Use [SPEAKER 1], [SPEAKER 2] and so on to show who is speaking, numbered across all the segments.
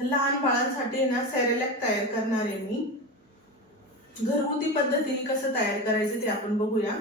[SPEAKER 1] लहान बाळांसाठी ना सॅरेलॅक तयार करणार आहे मी. घरगुती पद्धतीने कसं तयार करायचं ते आपण बघूया.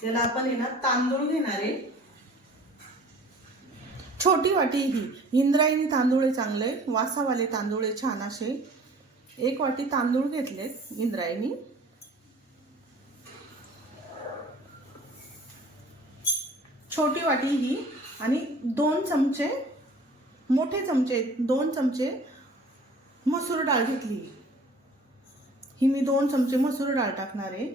[SPEAKER 1] त्याला आपण आहे ना तांदूळ घेणार आहे. छोटी वाटी ही. इंद्रायणी तांदूळ आहे चांगले. वासावाले तांदूळ आहे छान असे. एक वाटी तांदूळ घेतलेत इंद्रायणी. छोटी वाटी ही आणि दोन चमचे मोठे चमचे दोन चमचे मसूर डाळ घेतली. ही मी दोन चमचे मसूर डाळ टाकणार आहे.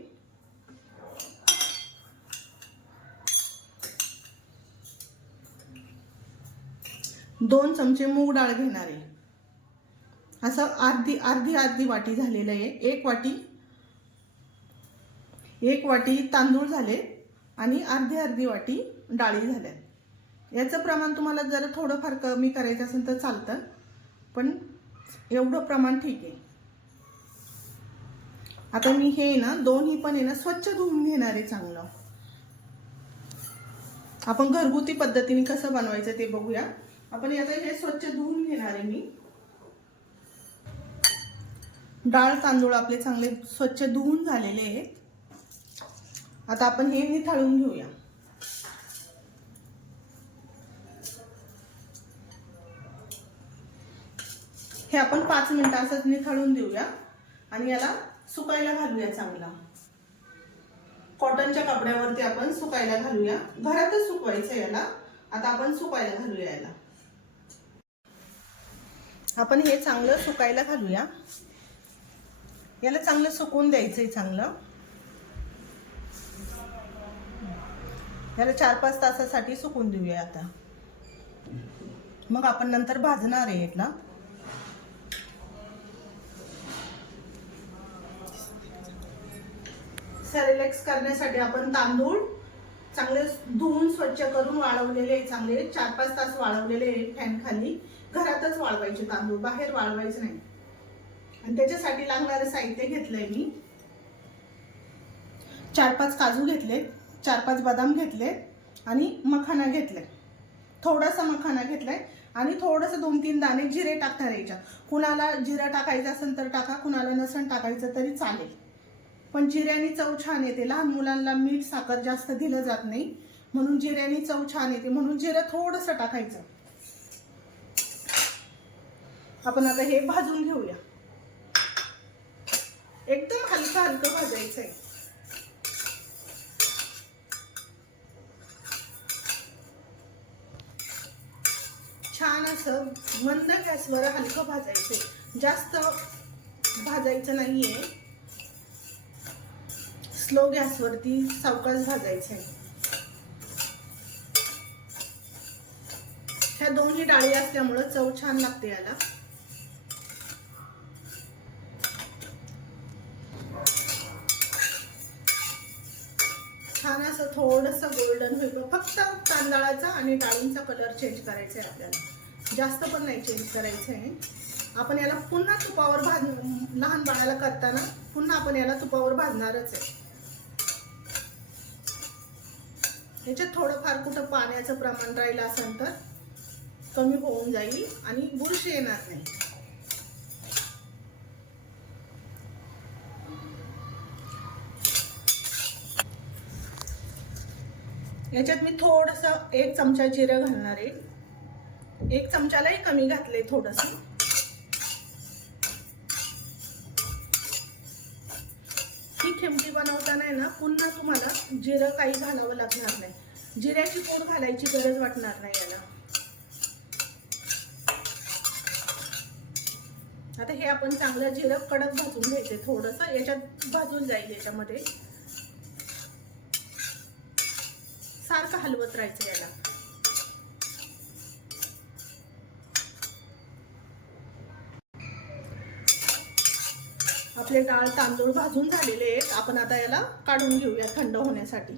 [SPEAKER 1] दोन चमचे मूग डाळ घेणार आहे. असं अर्धी अर्धी अर्धी वाटी झालेलं आहे. एक वाटी एक वाटी तांदूळ झाले आणि अर्धी अर्धी वाटी डाळी झाल्या याचं प्रमाण तुम्हाला जर थोडंफार कमी करायचं असेल तर चालतं पण एवढं प्रमाण ठीक आहे. आता मी हे ना दोन्ही पण आहे ना स्वच्छ धुवून घेणार आहे चांगलं. आपण घरगुती पद्धतीने कसं बनवायचं ते बघूया. आपण आता हे स्वच्छ धुवून घेणार आहे मी. डाळ तांदूळ आपले चांगले स्वच्छ धुवून झालेले आहेत. आता आपण हे निथळून घेऊया. हे आपण पाच मिनटं असंच निथळून देऊया. आणि याला सुकायला घालूया चांगला. कॉटनच्या कपड्यावरती आपण सुकायला घालूया. घरातच सुकवायचं याला. आता आपण सुकायला घालूया याला. आपण हे चांगलं सुकायला घालूया. याला चांगलं सुकवून द्यायचंय चांगलं. याला चार पाच तासासाठी सुकून देऊया आता. मग आपण नंतर भाजणार आहे याला. सेरेलेक्स करण्यासाठी आपण तांदूळ चांगले धुवून स्वच्छ करून वाळवलेले चांगले चार पाच तास वाळवलेले फॅन खाली. घरातच वाळवायचे तांदूळ बाहेर वाळवायचे नाही. आणि त्याच्यासाठी लागणारं साहित्य घेतलंय मी. चार पाच काजू घेतले चार पाच बदाम घेतले आणि मखाना घेतले थोडासा मखाना घेतलाय आणि थोडंसं दोन तीन दाणे जिरे टाकणार याच्यात. कुणाला जिरं टाकायचं असेल तर टाका कुणाला नसन टाकायचं तरी चालेल. पण जिऱ्याने चव छान येते. लहान मुलांना मीठ साखर जास्त दिलं जात नाही. म्हणून जिऱ्याने चव छान येते. म्हणून जिरं थोडंसं टाकायचं. आपण आता हे भाजून घेऊया. एकदम हलकं हलकं भाजायचं आहे छान असं मंद गॅसवर हलकं भाजायचं जास्त भाजायचं नाहीये. स्लो गॅसवरती सावकाश भाजायचे. ह्या दोन्ही डाळी असल्यामुळं चव छान लागते याला. छान असं थोडस गोल्डन होईल फक्त तांदळाचा आणि डाळींचा कलर चेंज करायचा आहे आपल्याला. जास्त पण नाही चेंज करायचं आहे आपण याला पुन्हा तुपावर भाज लहान बाळाला करताना पुन्हा आपण याला तुपावर भाजणारच आहे. ह्याच्यात थोडंफार कुठं पाण्याचं प्रमाण राहिलं असेल तर कमी होऊन जाईल आणि बुरशी येणार नाही. याच्यात मी थोडंसं एक चमचा जिरं घालणार आहे. एक चमचालाही कमी घातले थोडंसं. ही बनवताना आहे ना पुन्हा तुम्हाला जिरं काही घालावं लागणार नाही. जिऱ्याची पूड घालायची गरज वाटणार नाही याला. आता हे आपण चांगलं जिरं कडक भाजून घ्यायचे थोडस याच्यात भाजून जाईल याच्यामध्ये. सारखं हलवत राहायचं याला. आपले डाळ तांदूळ भाजून झालेले आहेत. आपण आता याला काढून घेऊया थंड होण्यासाठी.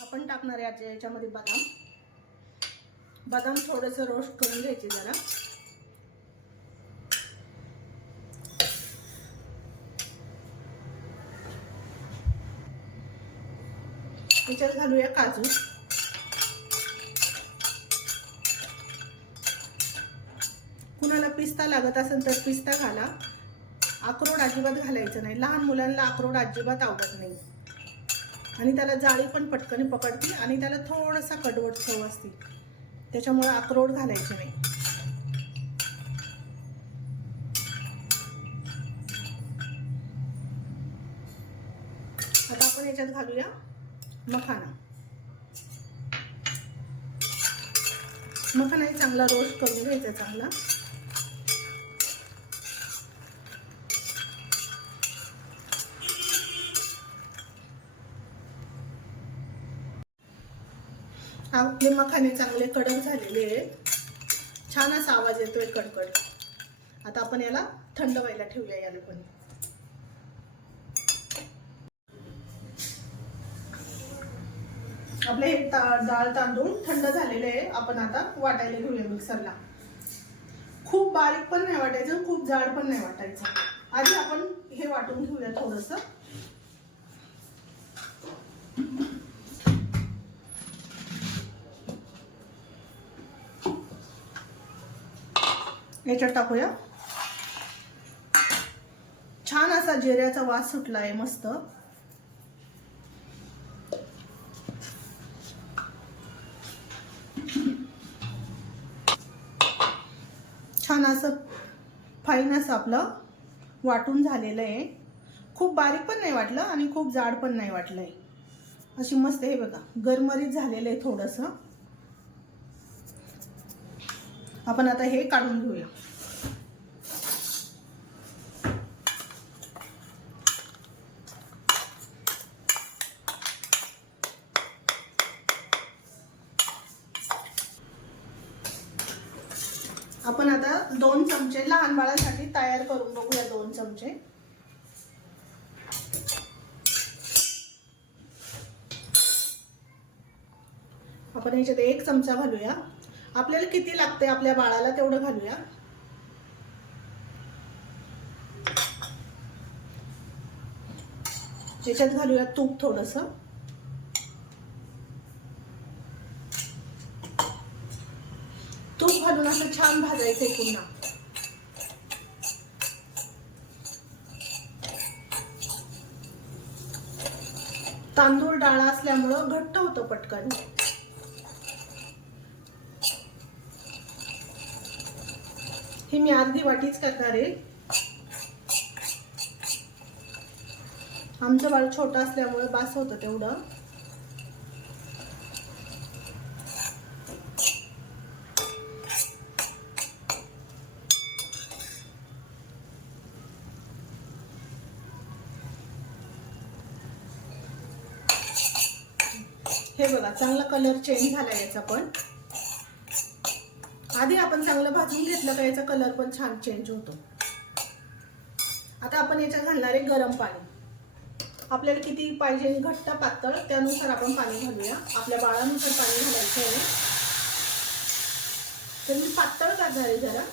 [SPEAKER 1] आपण टाकणार आहे याच्या- याच्यामध्ये बदाम. बदाम थोडंसं रोस्ट करून घ्यायचे जरा. याच्यात घालूया काजू. कुणाला पिस्ता लागत असेल तर पिस्ता घाला. अक्रोड अजिबात घालायचं नाही. लहान मुलांना अक्रोड अजिबात आवडत नाही. आणि त्याला जाळी पण पटकन पकडते आणि त्याला थोडासा कडवट चव असते. त्याच्यामुळे अक्रोड घालायचे नाही. आता आपण याच्यात घालूया. मखाना. मखानाही चांगला रोस्ट करून घ्यायचा चांगला. आपले मखाने चांगले कडक झालेले आहेत. छान असा आवाज येतोय कडकड. आता आपण याला थंड व्हायला ठेवूया याला पण. आपले हे ता- डाळ तांदूळ थंड झालेले आहे. आपण आता वाटायला घेऊया मिक्सरला. खूप बारीक पण नाही वाटायचं खूप जाड पण नाही वाटायचं. आधी आपण हे वाटून घेऊया थोडस. याच्यात टाकूया. छान असा जिऱ्याचा वास सुटला आहे मस्त. छान असं फाईन असं आपलं वाटून झालेलं आहे. खूप बारीक पण नाही वाटलं आणि खूप जाड पण नाही वाटलं आहे अशी मस्त हे बघा गरमरीत झालेलं आहे थोडंसं. आपण आता हे काढून घेऊया. आपण आता दोन चमचे लहान बाळासाठी तयार करून बघूया दोन चमचे. आपण याच्यात एक चमचा घालूया. आपल्याला किती लागते आपल्या बाळाला तेवढं घालूया. त्याच्यात घालूया तूप थोडंसं तूप घालून असं छान पुन्हा. तांदूळ डाळ असल्यामुळं घट्ट होतं पटकन. हे मी अर्धी वाटीच करणार आहे. आमचं बाळ छोटं असल्यामुळे बास होतं तेवढं. हे बघा चांगला कलर चेंज झाला याचा पण. आधी आपण चांगलं भाजून घेतलं का याचा कलर पण छान चेंज होतो. आता आपण याच्यात घालणार आहे गरम पाणी. आपल्याला किती पाहिजे घट्ट पातळ त्यानुसार आपण पाणी घालूया. आपल्या बाळानुसार पाणी घालायचं आहे. तर मी पातळ काढणार आहे जरा.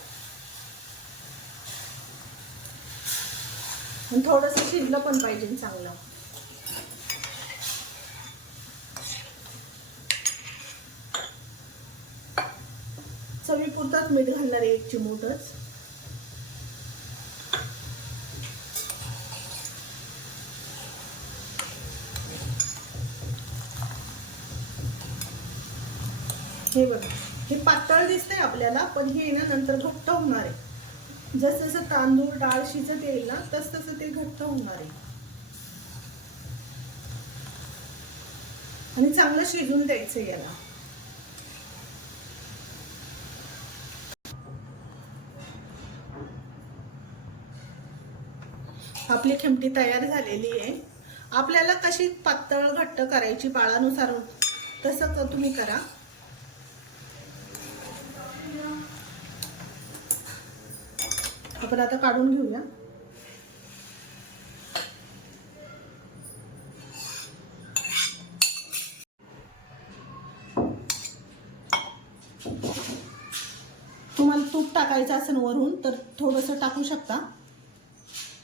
[SPEAKER 1] थोडंसं शिजलं पण पाहिजे चांगलं. पुरताच मीठ घालणार आहे एक चिमूटच. हे बघा हे पातळ दिसतंय आपल्याला पण हे ना नंतर घट्ट होणार आहे. जस जसं तांदूळ डाळ शिजत येईल ना तस तसं ते घट्ट होणार आहे. आणि चांगलं शिजून द्यायचं याला. आपली खिमटी तयार झालेली आहे. आपल्याला कशी पातळ घट्ट करायची बाळानुसार तसं तुम्ही करा. आपण आता काढून घेऊया. तुम्हाला तूप टाकायचं असेल वरून तर थोडंसं टाकू शकता.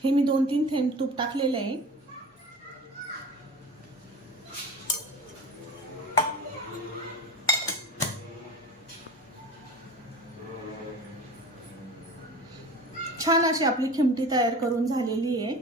[SPEAKER 1] हे मी दोन तीन थेंब तूप टाकलेलं आहे. छान अशी आपली खिमटी तयार करून झालेली आहे.